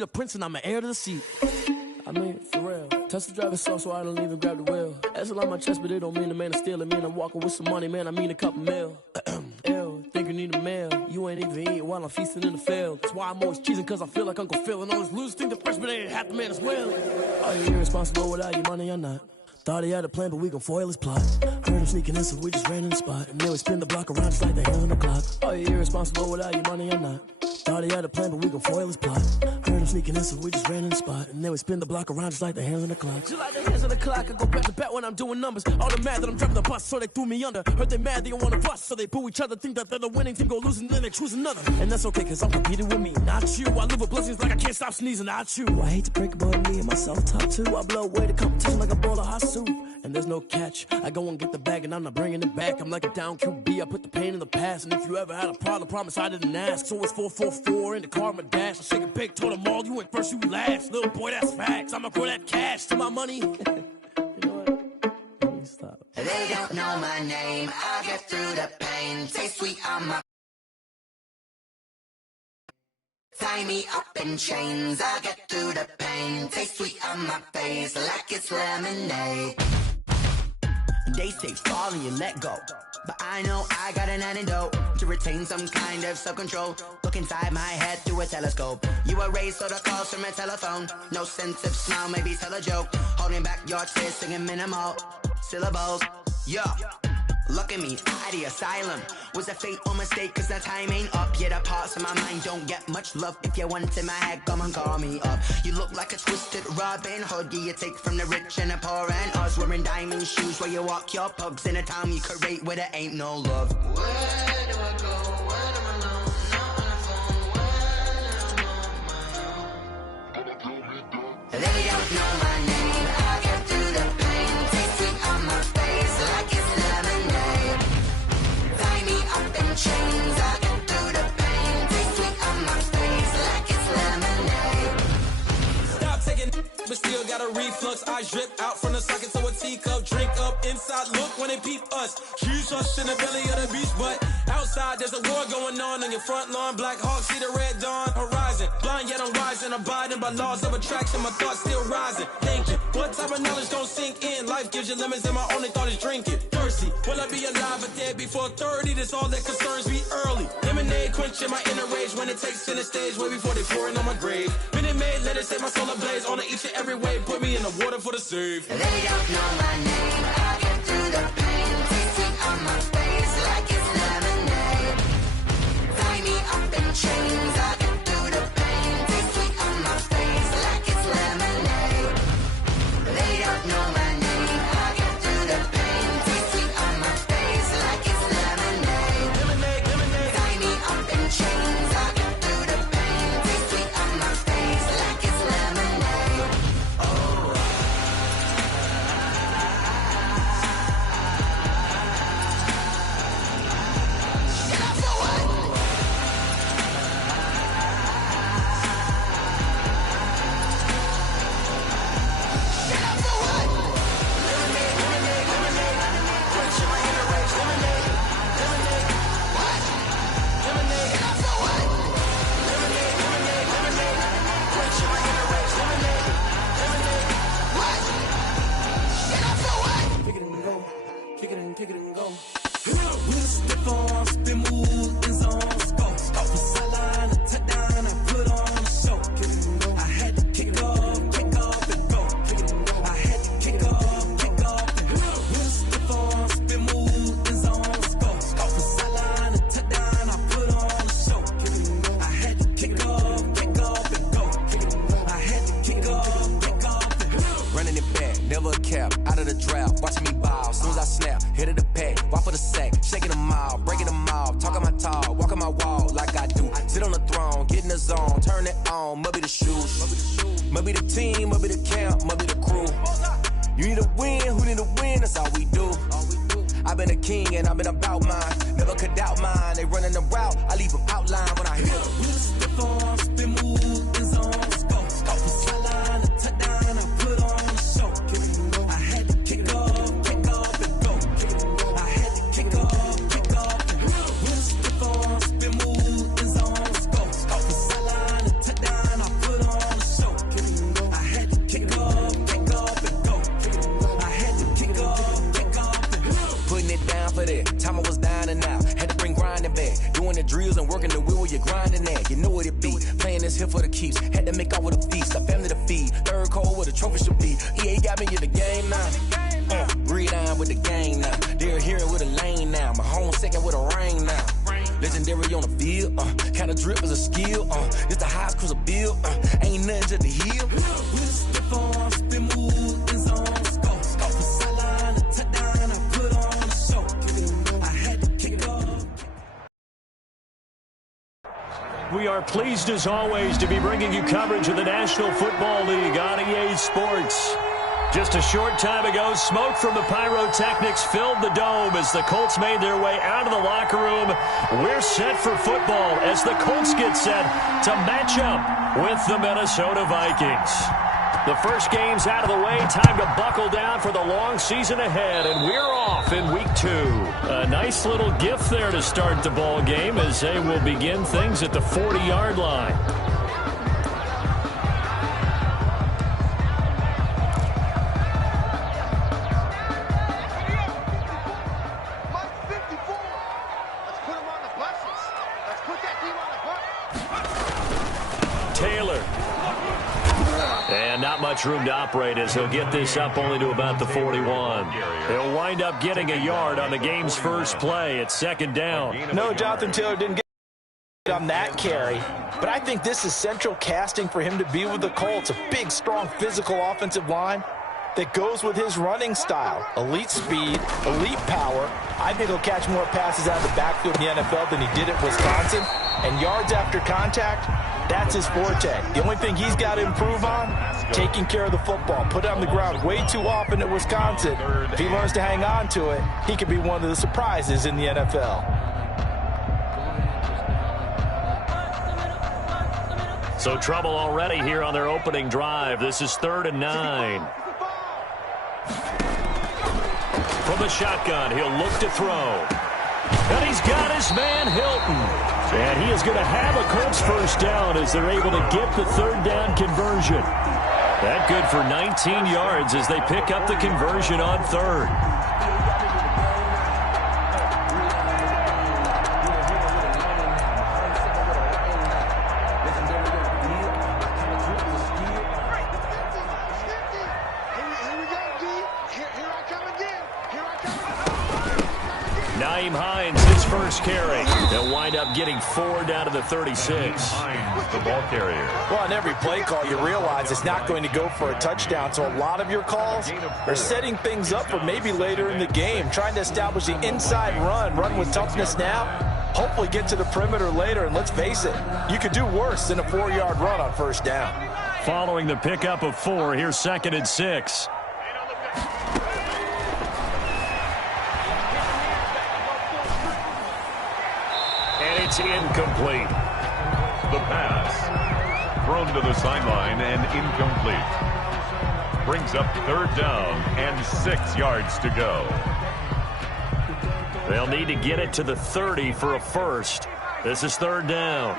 the prince and I'm an heir to the seat. I mean, for real. Tesla driving soft, so I don't even grab the wheel. That's a lot on my chest, but it don't mean the man is stealing. Mean I'm walking with some money, man. I mean a couple mil. Ew, think you need a meal. You ain't even eating while I'm feasting in the field. That's why I'm always cheesing, cause I feel like Uncle Phil. And all those losers think the freshman ain't half the man as well. Are you irresponsible without your money or not? Thought he had a plan, but we gon' foil his plot. Heard him sneaking in, so we just ran in the spot. And then we spin the block around just like the hand on the clock. Are you irresponsible without your money or not? Thought he had a plan, but we gon' foil his plot. Heard him sneaking in, so we just ran in the spot. And then we spin the block around just like the hands on the clock. Just like the hands on the clock, I go back to back when I'm doing numbers. All the mad that I'm driving the bus, so they threw me under. Heard they mad, they don't wanna bust, so they boo each other. Think that they're the winning team, go losing, then they choose another. And that's okay, cause I'm competing with me, not you. I live with blessings like I can't stop sneezing, not you. I hate to break it, but me and myself top two. I blow away the competition like a bowl of hot soup. And there's no catch. I go and get the bag and I'm not bringing it back. I'm like a down QB, I put the pain in the past. And if you ever had a problem, promise I didn't ask. So it's 444 in the car, my dash. I shake a big, told them all, you went first, you last. Little boy, that's facts. I'ma grow that cash to my money. You know what? Let me stop. They don't know my name, I get through the pain. Taste sweet on my... Tie me up in chains, I get through the pain. Taste sweet on my face like it's lemonade. They say fall and you let go, but I know I got an antidote to retain some kind of self-control. Look inside my head through a telescope. You were raised so the calls from a telephone. No sense of smile, maybe tell a joke. Holding back your tears, singing minimal syllables. Yo, look at me, out the asylum. Was a fate or mistake, cause the time ain't up. Yet the parts of my mind don't get much love. If you want in my head, come and call me up. You look like a twisted Robin Hood. You take from the rich and the poor and us. Wearing diamond shoes where you walk your pugs. In a town you create where there ain't no love. Where do I go? Where am I alone? Not on the phone. When I'm on my own. They don't know my name. I get through the pain. Taste sweet on my face like it's lemonade. Tie me up in chains. I get through the pain. Taste sweet on my face like it's lemonade. Stop taking, but still got a reflux. I drip out from the socket to a teacup. Drink up inside, look when they peep us. Choose us in the belly of the beast, but outside there's a war going on your front lawn. Black Hawk, see the red dawn horizon. Blind yet I'm rising, abiding by laws of attraction. My thoughts still rising, thinking what type of knowledge don't sink in. Life gives you lemons and my only thought is drinking. Thirsty, will I be alive or dead before 30? That's all that concerns me early. Lemonade quenching my inner rage when it takes center stage way before they pouring on my grave. Minute Maid, let it set my soul ablaze on each and every way. Put me in the water for the save. They don't know my name. I get through the pain. Taste sweet on my face like it's lemonade. Tie me up in chains. I get through the pain. Taste sweet on my face like it's lemonade. They don't know my name. I get through the pain. Taste sweet on my face like it's lemonade. Lemonade, lemonade. Tie me up in chains. I get through the pain. Taste sweet on my face like it's lemonade. Oh. Kick it and go. With a stiff on, spin move in zone. Scope the sideline, a touchdown, I put on a show. I had to kick off and go. I had to kick off and go. With a stiff on, spin move in zone. Scope the sideline, a touchdown, I put on a show. I had to kick off and go. I had to kick off and go. Running it back, never a cap, out of the draft, watching me bow. Soon as I snap, hit of the pack, walk for the sack, shaking them out, breaking them out, talking my talk, walking my wall like I do. Sit on the throne, get in the zone, turn it on, must be the shoes, must be the team, must be the camp, must be the crew. You need a win, who need a win, that's all we do. I've been a king and I've been about mine, never could doubt mine. They running the route, I leave them outline when I hit them. With a stiff on, spin move in zone. Scope the sideline, a touchdown, I put on a show. I had to kick off and go. I had to kick off and go. With a stiff on, spin move in zone. Scope the sideline, a touchdown, I put on drills and working the wheel where you're grinding at. You know what it be. Playing this here for the keeps. Had to make off with a feast. A family to feed. Third cold where the trophy should be. EA got me in the game now. Gridiron with the gang now. They're here with a lane now. My home second with a ring now. Legendary on the field. Kinda drip is a skill. It's the highest cruiser bill. Ain't nothing just the heel. Slip on, spin move, in zone, scope. Scope for sideline, a touchdown. I put on a show. I had to kick off. We are pleased as always to be bringing you coverage of the National Football League on EA Sports. Just a short time ago, smoke from the pyrotechnics filled the dome as the Colts made their way out of the locker room. We're set for football as the Colts get set to match up with the Minnesota Vikings. The first game's out of the way. Time to buckle down for the long season ahead, and we're off in week 2. A nice little gift there to start the ball game as they will begin things at the 40-yard line. Not much room to operate as he'll get this up only to about the 41. He'll wind up getting a yard on the game's first play. It's second down. No, Jonathan Taylor didn't get on that carry, but I think this is central casting for him to be with the Colts. A big, strong, physical offensive line that goes with his running style. Elite speed, elite power. I think he'll catch more passes out of the backfield in the NFL than he did at Wisconsin. And yards after contact, that's his forte. The only thing he's got to improve on, taking care of the football. Put it on the ground way too often at Wisconsin. If he learns to hang on to it, he could be one of the surprises in the NFL. So trouble already here on their opening drive. This is 3rd and 9. From the shotgun, he'll look to throw. And he's got his man Hilton. And he is going to have a Colts first down as they're able to get the 3rd down conversion. That good for 19 yards as they pick up the conversion on 3rd. Carry. They'll wind up getting 4 down to the 36. The ball carrier. Well, on every play call, you realize it's not going to go for a touchdown. So a lot of your calls are setting things up for maybe later in the game, trying to establish the inside run with toughness now, hopefully get to the perimeter later. And let's face it, you could do worse than a 4-yard run on first down. Following the pickup of 4, here's 2nd and 6. It's incomplete. The pass thrown to the sideline and incomplete. Brings up 3rd down and 6 yards to go. They'll need to get it to the 30 for a first. This is 3rd down.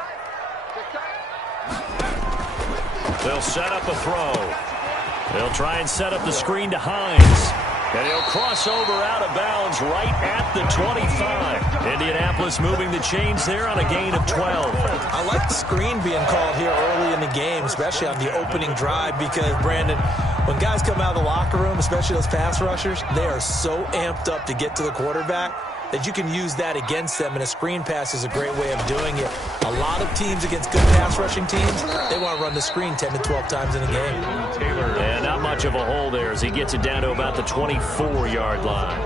They'll set up a throw. They'll try and set up the screen to Hines. And he'll cross over out of bounds right at the 25. Indianapolis moving the chains there on a gain of 12. I like the screen being called here early in the game, especially on the opening drive, because, Brandon, when guys come out of the locker room, especially those pass rushers, they are so amped up to get to the quarterback that you can use that against them, and a screen pass is a great way of doing it. A lot of teams against good pass rushing teams, they want to run the screen 10 to 12 times in a game. And not much of a hole there as he gets it down to about the 24-yard line.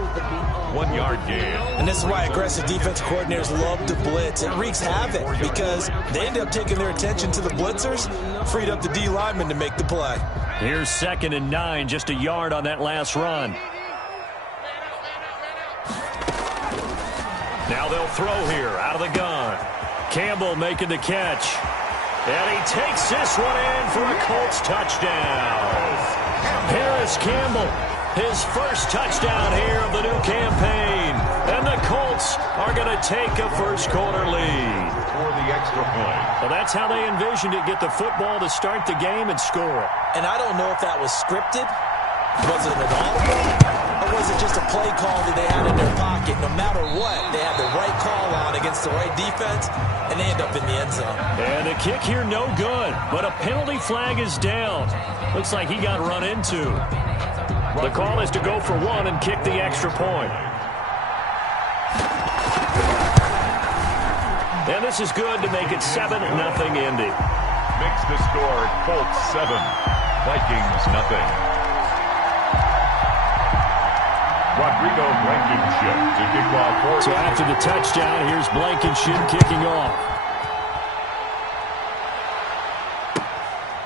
1 yard gain. And this is why aggressive defense coordinators love to blitz. It wreaks havoc because they end up taking their attention to the blitzers, freed up the D lineman to make the play. Here's 2nd and 9, just a yard on that last run. Now they'll throw here out of the gun. Campbell making the catch. And he takes this one in for a Colts touchdown. Harris Campbell, his first touchdown here of the new campaign. And the Colts are going to take a first-quarter lead. For the extra point. Well, that's how they envisioned it, get the football to start the game and score. And I don't know if that was scripted Was it an audible, or was it just a play call that they had in their pocket? No matter what, they had the right call on against the right defense, and they end up in the end zone. And the kick here no good, but a penalty flag is down. Looks like he got run into. The call is to go for one and kick the extra point. And this is good to make it 7-0 Indy. Makes the score Colts 7, Vikings nothing. Rodrigo Blankenship to kick off. So after the touchdown, here's Blankenship kicking off.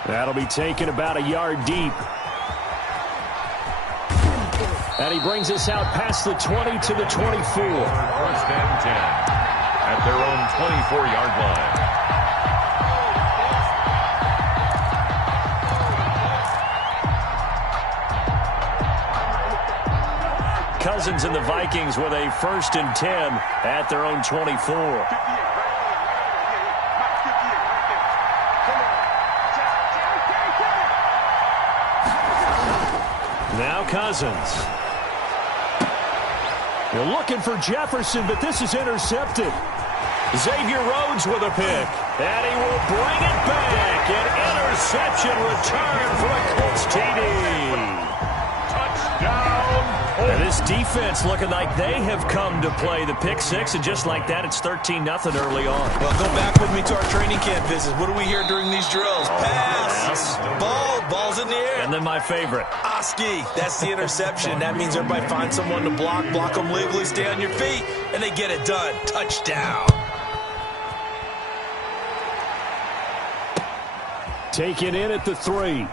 That'll be taken about a yard deep. And he brings us out past the 20 to the 24. First and 10 at their own 24-yard line. Cousins and the Vikings with a 1st and 10 at their own 24. Now Cousins. You're looking for Jefferson, but this is intercepted. Xavier Rhodes with a pick. And he will bring it back. An interception return for a Colts TD. And this defense looking like they have come to play the pick six, and just like that, it's 13-0 early on. Well, go back with me to our training camp visits. What do we hear during these drills? Pass, ball's in the air. And then my favorite. Oski, that's the interception. That means everybody finds someone to block them legally, stay on your feet, and they get it done. Touchdown. Taken in at the 3.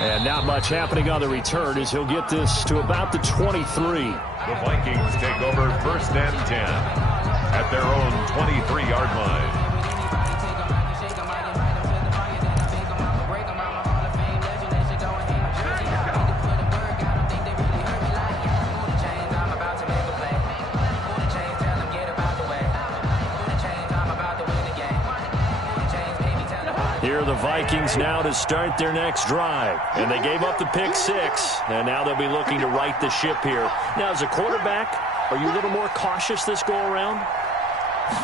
And not much happening on the return as he'll get this to about the 23. The Vikings take over 1st and 10 at their own 23-yard line. Here are the Vikings now to start their next drive. And they gave up the pick 6, and now they'll be looking to right the ship here. Now, as a quarterback, are you a little more cautious this go-around?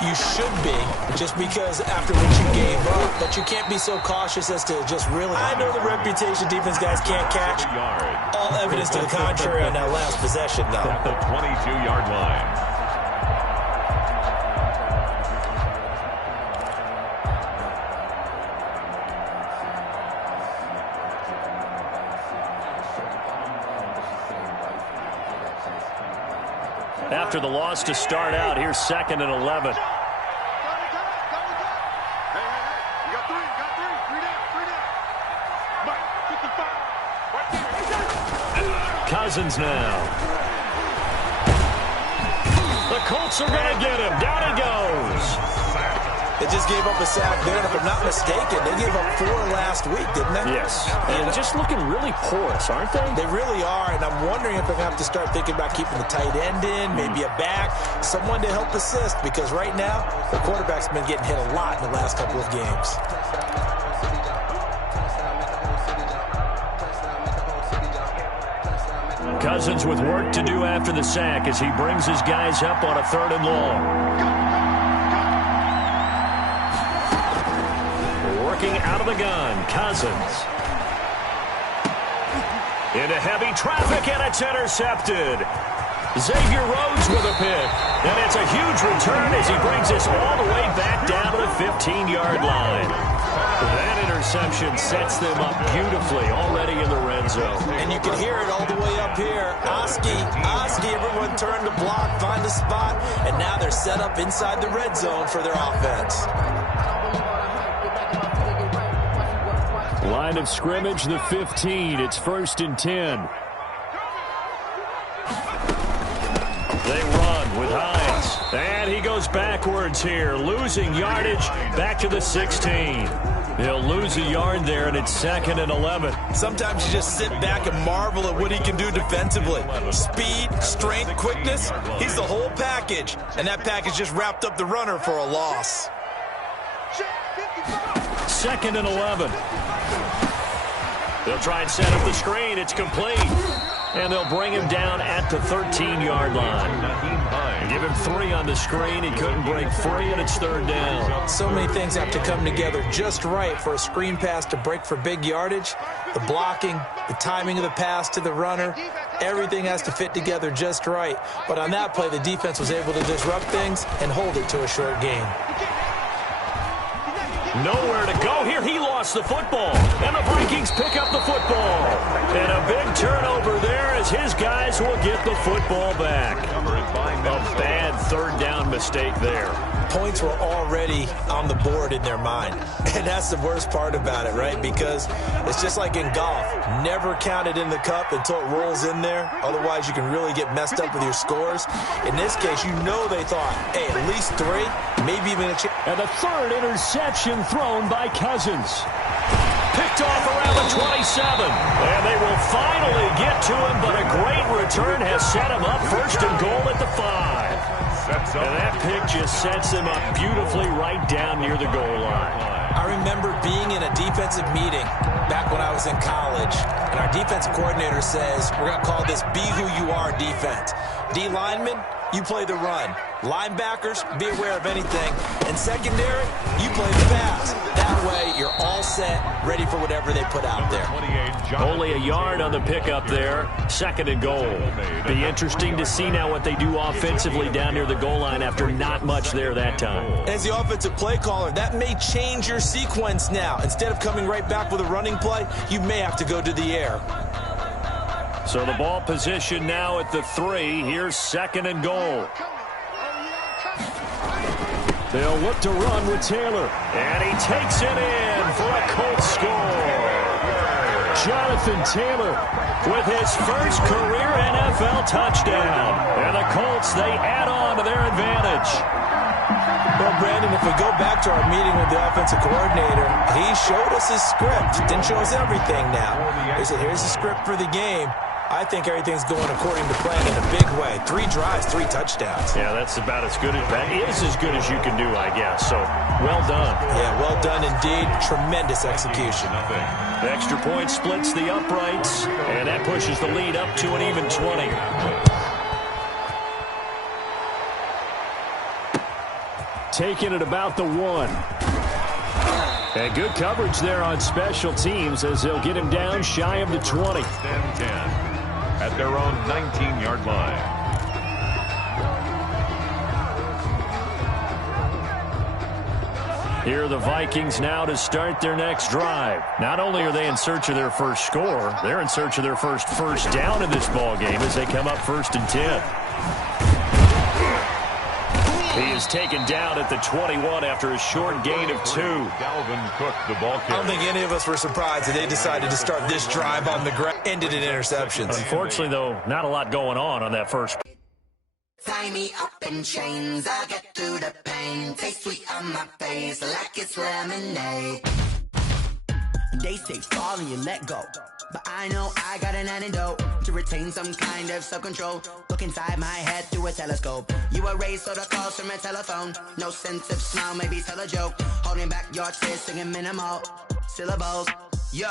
You should be, just because after what you gave up, but you can't be so cautious as to just really... I know the reputation defense guys can't catch. All evidence to the contrary on that last possession, though. At the 22-yard line. After the loss to start out, here's 2nd and 11. Cousins now. The Colts are going to get him. Down he goes. They just gave up a sack there, and if I'm not mistaken, they gave up 4 last week, didn't they? Yes. And just looking really porous, aren't they? They really are, and I'm wondering if they're going to have to start thinking about keeping the tight end in, maybe a back, someone to help assist, because right now, the quarterback's been getting hit a lot in the last couple of games. Cousins with work to do after the sack as he brings his guys up on a 3rd and long. Out of the gun, Cousins. Into heavy traffic, and it's intercepted. Xavier Rhodes with a pick. And it's a huge return as he brings us all the way back down to the 15-yard line. That interception sets them up beautifully already in the red zone. And you can hear it all the way up here. Oski, everyone turned to block, find a spot, and now they're set up inside the red zone for their offense. Line of scrimmage, the 15. It's 1st and 10. They run with Hines. And he goes backwards here, losing yardage back to the 16. He'll lose a yard there, and it's 2nd and 11. Sometimes you just sit back and marvel at what he can do defensively. Speed, strength, quickness, he's the whole package. And that package just wrapped up the runner for a loss. 2nd and 11. They'll try and set up the screen. It's complete. And they'll bring him down at the 13-yard line. Give him 3 on the screen. He couldn't break free, and it's 3rd down. So many things have to come together just right for a screen pass to break for big yardage. The blocking, the timing of the pass to the runner, everything has to fit together just right. But on that play, the defense was able to disrupt things and hold it to a short gain. Nowhere to go here. He lost the football. And the Vikings pick up the football. And a big turnover there as his guys will get the football back. A bad 3rd down mistake there. Points were already on the board in their mind. And that's the worst part about it, right? Because it's just like in golf. Never count it in the cup until it rolls in there. Otherwise, you can really get messed up with your scores. In this case, you know they thought, hey, at least 3, maybe even a chance. And the 3rd interception thrown by Cousins. Picked off around the 27. And they will finally get to him, but a great return has set him up 1st and goal at the 5. And that pick just sets him up beautifully right down near the goal line. I remember being in a defensive meeting back when I was in college, and our defensive coordinator says, we're going to call this Be Who You Are defense. D linemen, you play the run. Linebackers, be aware of anything. And secondary, you play the pass. That way, you're all set, ready for whatever they put out there. Only a yard on the pickup there. 2nd and goal. Be interesting to see now what they do offensively down near the goal line after not much there that time. As the offensive play caller, that may change your sequence now. Instead of coming right back with a running play, you may have to go to the air. So the ball position now at the 3. Here's 2nd and goal. They'll look to run with Taylor. And he takes it in for a Colts score. Jonathan Taylor with his first career NFL touchdown. And the Colts, they add on to their advantage. Well, Brandon, if we go back to our meeting with the offensive coordinator, he showed us his script. Didn't show us everything now. He said, here's the script for the game. I think everything's going according to plan in a big way. 3 drives, 3 touchdowns. Yeah, that's about as good as that is as good as you can do, I guess. So, well done. Yeah, well done indeed. Tremendous execution. The extra point splits the uprights, and that pushes the lead up to an even 20. Taking it about the 1. And good coverage there on special teams as they'll get him down shy of the 20. 10-10 at their own 19-yard line. Here are the Vikings now to start their next drive. Not only are they in search of their first score, they're in search of their first down in this ball game as they come up 1st and 10. He is taken down at the 21 after a short gain of 2. Dalvin Cook, the ball carrier. I don't think any of us were surprised that they decided to start this drive on the ground. Ended in interceptions. Unfortunately, though, not a lot going on that first. Tie me up in chains, I'll get through the pain. Taste sweet on my face like it's lemonade. They say fall and you let go, but I know I got an antidote to retain some kind of self-control. Look inside my head through a telescope. You erase all the calls from a telephone. No sense of smile, maybe tell a joke. Holding back your tears, singing minimal syllables. Yeah.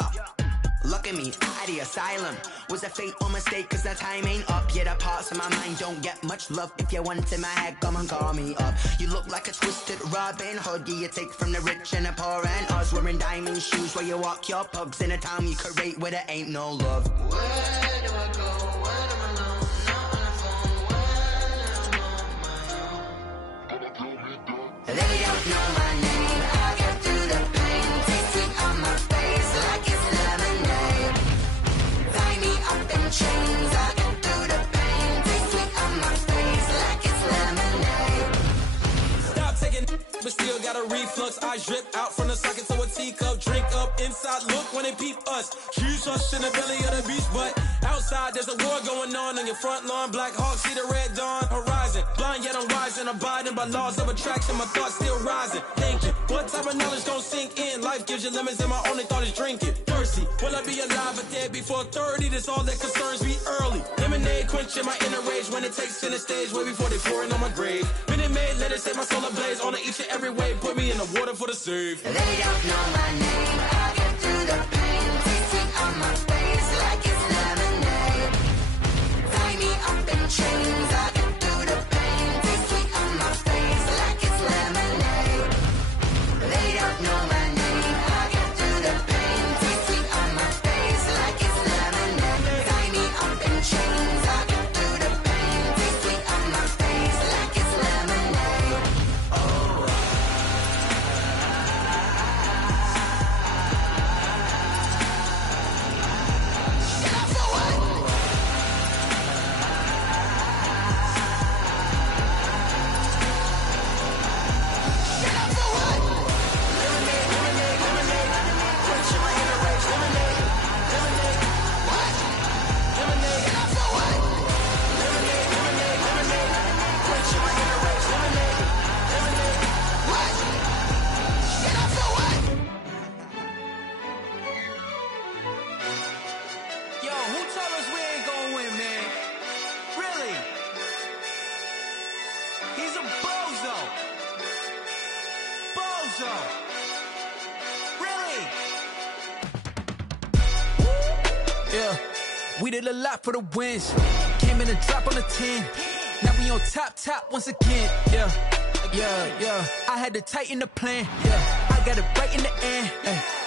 Look at me, out of the asylum. Was a fate or mistake, cause the time ain't up. Yet the parts of my mind don't get much love. If you want in my head, come and call me up. You look like a twisted Robin Hood. Yeah, you take from the rich and the poor and us. Wearing diamond shoes where you walk your pugs. In a town you create where there ain't no love. Where do I go? When am I alone? Not on the phone, when I'm on my own. They don't know my name. I get through the pain. Taste sweet on my face like it's lemonade. Tie me up in chains. I get through the pain. Taste sweet on my face like it's lemonade. Stop taking, but still got a reflux. I drip out from the socket to a teacup. Drink up inside. Look when they peep us. Huge rush in the belly of the beach, but outside there's a war going on your front lawn. Black Hawk see the red dawn horizon. Blind yet I'm rising, abiding by laws of attraction. My thoughts still rising. Thinking, what type of knowledge gon' sink in? Life gives you lemons, and my only thought is drinking. Thirsty, will I be alive or dead before 30? That's all that concerns me early. Lemonade quenching my inner rage when it takes center stage. Way before they pouring on my grave. Minute Maid, let it set my soul ablaze. On each and every way, put me in the water for the save. They don't know my name. I get through the pain. Taste sweet on my We did a lot for the wins. Came in a drop on a 10. Now we on top once again. Yeah. I had to tighten the plan. Yeah. I got it right in the end.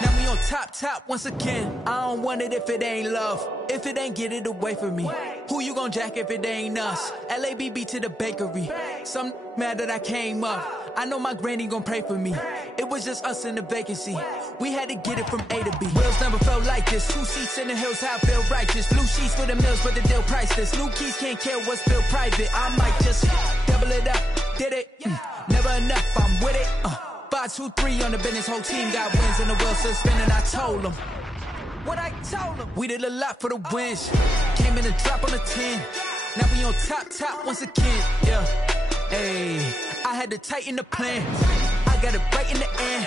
Now we on top once again. I don't want it if it ain't love. If it ain't, get it away from me. Who you gon' jack if it ain't us? LABB to the bakery. Some mad that I came up. I know my granny gon' pray for me. It was just us in the vacancy. We had to get it from A to B. Wheels never felt like this. 2 seats in the hills, how I feel righteous. Blue sheets for the mills, but the deal priceless. New keys can't care what's still private. I might just double it up. Did it? Never enough, I'm with it. 5, 2, 3 on the business. Whole team got wins and the wheels still spinning. I told them what I told them. We did a lot for the wins. Came in a drop on a 10. Now we on top once again. Yeah. Hey, I had to tighten the plan. I got it right in the end.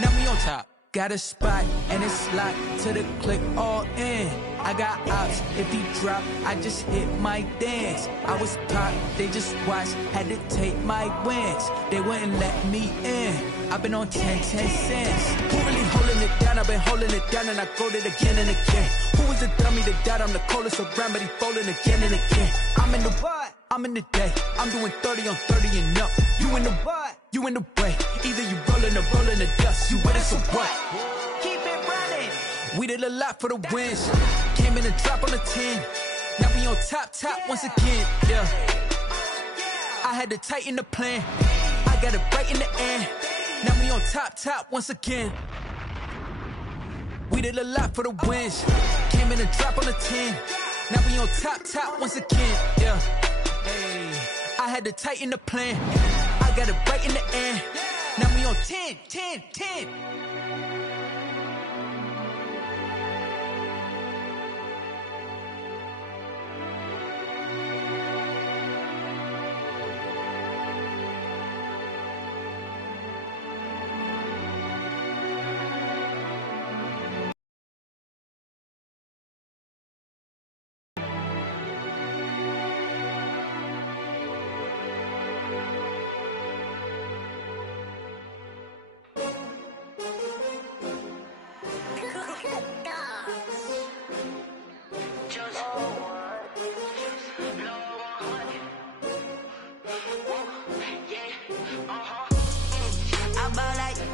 Now we on top. Got a spot and it's locked to the click all in. I got ops, if he drop, I just hit my dance. I was pop, they just watched, had to take my wins. They wouldn't let me in. I've been on 10 cents. Who really holding it down? I've been holding it down and I go it again and again. Who was the dummy that died? I'm the coldest around, but he folding again and again. I'm in the what? I'm in the day. I'm doing 30 on 30 and up. You in the what? You in the way. Either you rolling or rolling the dust. You with us or what? Keep it running. We did a lot for the wins. Came in a drop on a 10. Now we on top once again. Yeah. I had to tighten the plan. I got it right in the end. Now we on top once again. We did a lot for the wins. Came in a drop on a 10. Now we on top once again. Yeah. Hey, I had to tighten the plan. I got it right in the end. Now we on 10.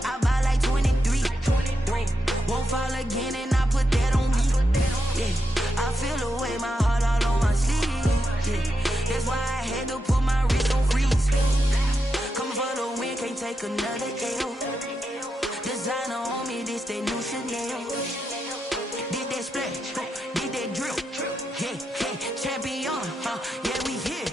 I buy like 23. Won't fall again and I put that on me. Yeah, I feel the way, my heart all on my sleeve. Yeah, that's why I had to put my wrist on freeze. Coming for the win, can't take another L. Designer on me, this that new Chanel. Did that splash, did that drill. Yeah, champion, yeah, we here.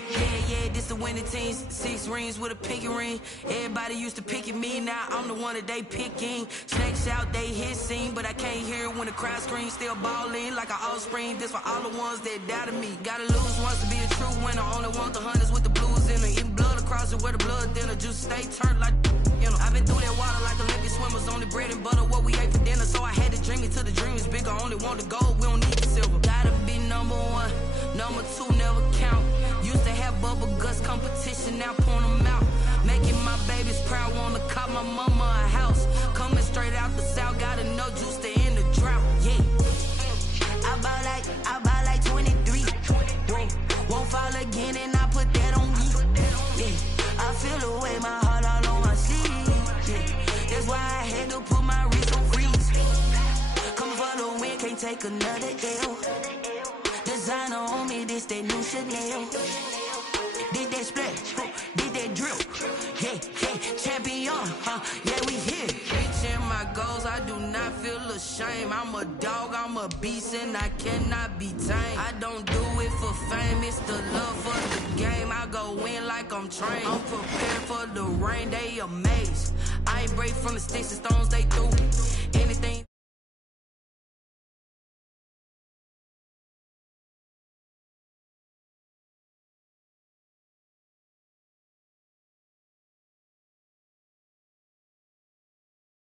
Yeah, this the winning team. 6 rings with a pinky ring. Everybody used to pick at me, now I'm the one that they picking. Snakes out, they hit scene, but I can't hear it when the crowd screams. Still ballin' like an offspring. This for all the ones that doubted me. Gotta lose once to be a true winner. Only want the hunters with the blues in it. Eating blood across it where the blood dinner. Juice stay turned like, you know. I've been through that water like Olympic swimmers. Only bread and butter, what we ate for dinner. So I had to dream it till the dream is bigger. Only want the gold, we don't need the silver. Gotta be number 1, number 2 never count. Used to have bubble guts competition, now point them out. Making my babies proud, wanna cop my mama a house. Coming straight out the south, gotta know juice to end the drought. Yeah, I buy like 23. Won't fall again and I put that on me. Yeah, I feel the way, my heart all on my sleeve. Yeah, that's why I had to put my wrist on freeze. Coming for the win, can't take another L. Designer on me, this that new Chanel. Did that splash, did that drill. Yeah, champion, yeah, we here. Reaching my goals, I do not feel ashamed. I'm a dog, I'm a beast, and I cannot be tamed. I don't do it for fame, it's the love for the game. I go in like I'm trained. I'm prepared for the rain, they amazed. I ain't break from the sticks and stones they threw.